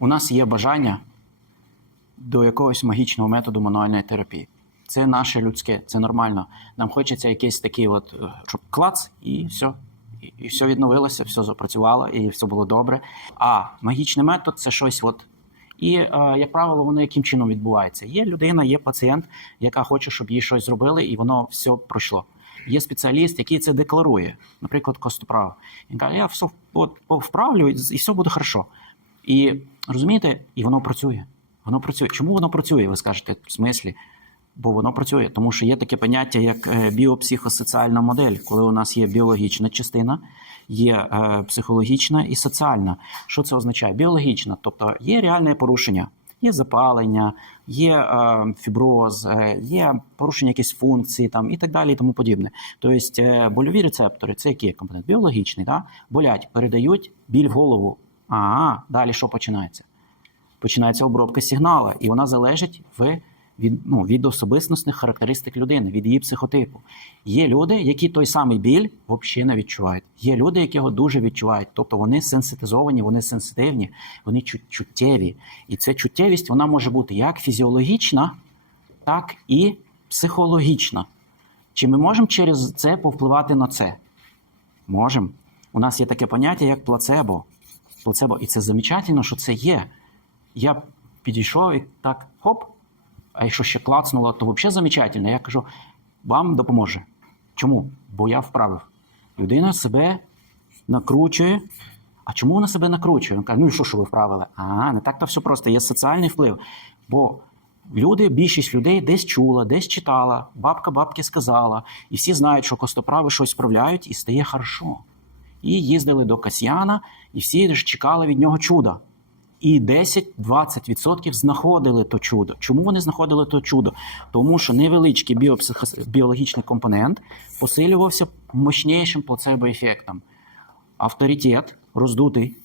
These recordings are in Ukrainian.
у нас є бажання до якогось магічного методу мануальної терапії. Це наше людське, це нормально. Нам хочеться якийсь такий, от, е, щоб клац, і все. І, все відновилося, все запрацювало, і все було добре. А магічний метод це щось. От. І, е, як правило, воно яким чином відбувається? Є людина, є пацієнт, яка хоче, щоб їй щось зробили, і воно все пройшло. Є спеціаліст, який це декларує, наприклад, Костоправ. Він каже, я все вправлю, і все буде хорошо. І розумієте, і воно працює. Воно працює. Чому воно працює? Ви скажете, в смислі? Бо воно працює, тому що є таке поняття, як е, біопсихосоціальна модель, коли у нас є біологічна частина, є е, психологічна і соціальна. Що це означає? Біологічна, тобто є реальне порушення, є запалення, є е, фіброз, є порушення якісь функції там, і так далі, і тому подібне. Тобто больові рецептори, це який компонент? Біологічний, да? болять, передають біль в голову. А далі що починається? Починається обробка сигнала, і вона залежить в від, ну, від особистісних характеристик людини, від її психотипу. Є люди, які той самий біль взагалі не відчувають. Є люди, які його дуже відчувають. Тобто вони сенситизовані, вони сенситивні, вони чуттєві. І ця чуттєвість вона може бути як фізіологічна, так і психологічна. Чи ми можемо через це повпливати на це? Можемо. У нас є таке поняття, як плацебо. Плацебо. І це замечательно, що це є. Я підійшов і так хоп. А якщо ще клацнуло, то взагалі замечательно. Я кажу, вам допоможе. Чому? Бо я вправив. Людина себе накручує. А чому вона себе накручує? Він каже, ну і що, що ви вправили? А, не так то все просто, є соціальний вплив. Бо люди, більшість людей десь чула, десь читала, бабка бабки сказала, і всі знають, що костоправи щось справляють і стає хорошо. І їздили до Касьяна, і всі ж чекали від нього чуда. І 10-20% знаходили то чудо. Чому вони знаходили то чудо? Тому що невеличкий біологічний компонент посилювався мощнішим плацебо-ефектом. Авторитет, роздутий,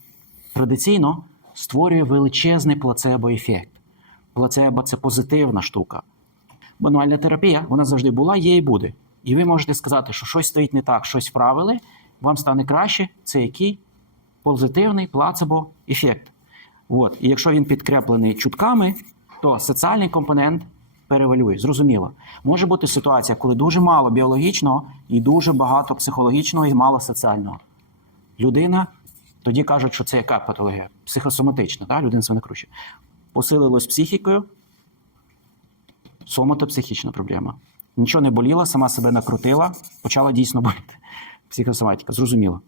традиційно створює величезний плацебо-ефект. Плацебо це позитивна штука. Мануальна терапія вона завжди була, є і буде. І ви можете сказати, що щось стоїть не так, щось вправили, вам стане краще. Це який позитивний плацебо-ефект. От. І якщо він підкреплений чутками, то соціальний компонент перевалює. Зрозуміло. Може бути ситуація, коли дуже мало біологічного і дуже багато психологічного і мало соціального. Людина, тоді кажуть, що це яка патологія? Психосоматична, так? людина себе накручує. Посилилось психікою, соматопсихічна проблема. Нічого не боліла, сама себе накрутила, почала дійсно боліти. Психосоматика, зрозуміло.